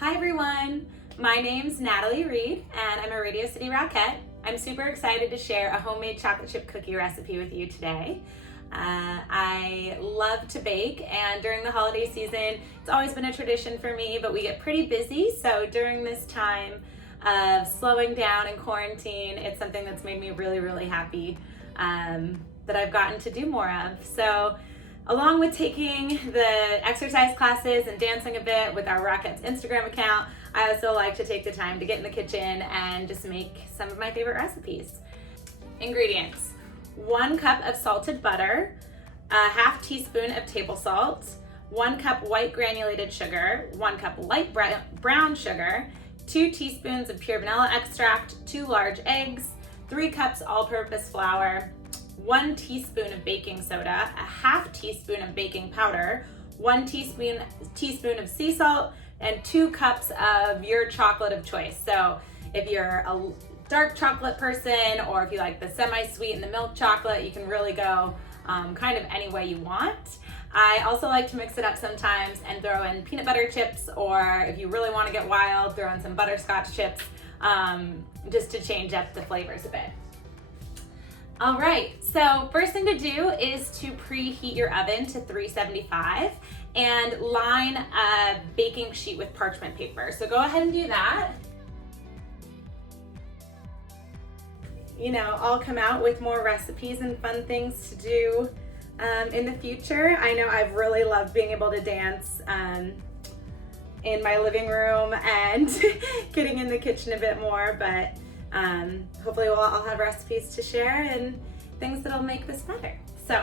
Hi everyone, my name's Natalie Reid and I'm a Radio City Rockette. I'm super excited to share a homemade chocolate chip cookie recipe with you today. I love to bake, and during the holiday season, it's always been a tradition for me, but we get pretty busy, so during this time of slowing down and quarantine, it's something that's made me really happy that I've gotten to do more of. So along with taking the exercise classes and dancing a bit with our Rockette's Instagram account, I also like to take the time to get in the kitchen and just make some of my favorite recipes. Ingredients: 1 cup of salted butter, a half teaspoon of table salt, 1 cup white granulated sugar, 1 cup light brown sugar, 2 teaspoons of pure vanilla extract, 2 large eggs, 3 cups all-purpose flour, 1 teaspoon of baking soda, a half teaspoon of baking powder, 1 teaspoon of sea salt, and 2 cups of your chocolate of choice. So if you're a dark chocolate person, or if you like the semi-sweet and the milk chocolate, you can really go kind of any way you want. I also like to mix it up sometimes and throw in peanut butter chips, or if you really want to get wild, throw in some butterscotch chips, just to change up the flavors a bit. All right, so first thing to do is to preheat your oven to 375 and line a baking sheet with parchment paper. So go ahead and do that. You know, I'll come out with more recipes and fun things to do in the future. I know I've really loved being able to dance in my living room and getting in the kitchen a bit more, but hopefully I'll have recipes to share and things that'll make this better. So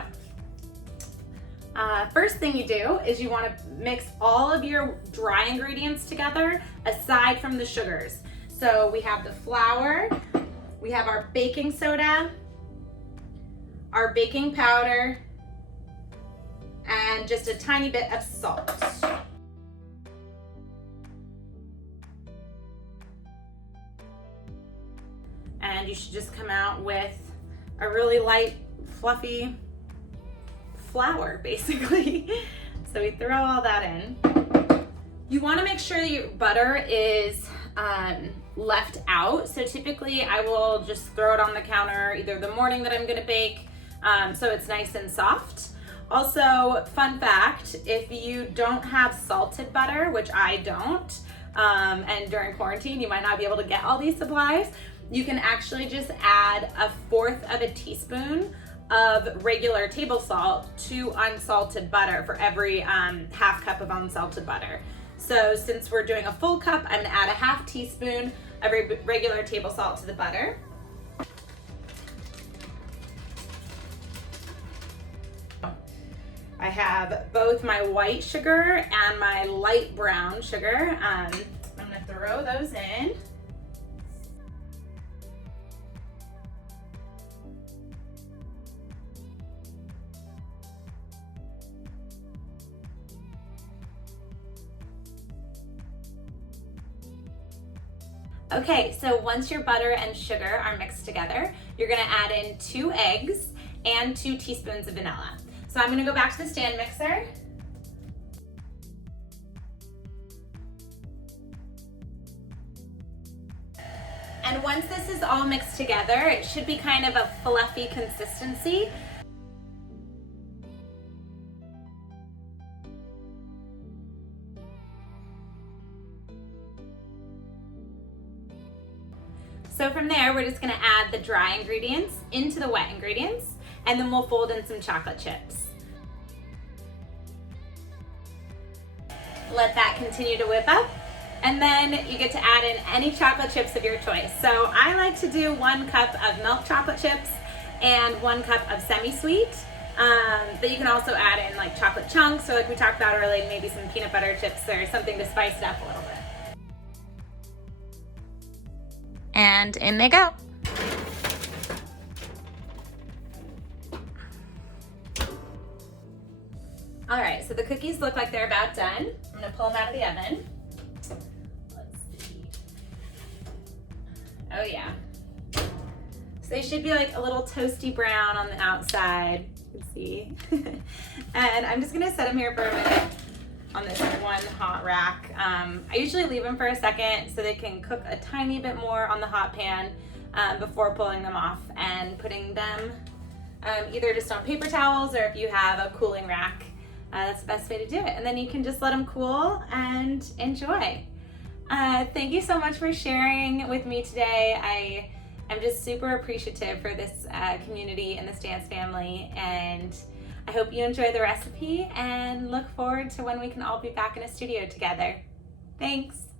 first thing you do is you want to mix all of your dry ingredients together aside from the sugars. So we have the flour, we have our baking soda, our baking powder, and just a tiny bit of salt. And you should just come out with a really light, fluffy flour, basically. So we throw all that in. You want to make sure that your butter is left out. So typically I will just throw it on the counter either the morning that I'm gonna bake, so it's nice and soft. Also, fun fact, if you don't have salted butter, which I don't, and during quarantine you might not be able to get all these supplies, you can actually just add 1/4 of a teaspoon of regular table salt to unsalted butter for every half cup of unsalted butter. So since we're doing a full cup, I'm gonna add a half teaspoon of regular table salt to the butter. I have both my white sugar and my light brown sugar. I'm gonna throw those in. Okay, so once your butter and sugar are mixed together, you're gonna add in 2 eggs and 2 teaspoons of vanilla. So I'm gonna go back to the stand mixer. And once this is all mixed together, it should be kind of a fluffy consistency. So from there, we're just gonna add the dry ingredients into the wet ingredients, and then we'll fold in some chocolate chips. Let that continue to whip up, and then you get to add in any chocolate chips of your choice. So I like to do 1 cup of milk chocolate chips and 1 cup of semi-sweet, but you can also add in like chocolate chunks, or like we talked about earlier, maybe some peanut butter chips or something to spice it up a little bit. And in they go. All right, so the cookies look like they're about done. I'm gonna pull them out of the oven. Let's see. Oh yeah. So they should be like a little toasty brown on the outside, you can see. And I'm just gonna set them here for a minute on this one hot rack. I usually leave them for a second so they can cook a tiny bit more on the hot pan before pulling them off and putting them either just on paper towels, or if you have a cooling rack, that's the best way to do it. And then you can just let them cool and enjoy. Thank you so much for sharing with me today. I'm just super appreciative for this community and this dance family, and I hope you enjoy the recipe and look forward to when we can all be back in a studio together. Thanks.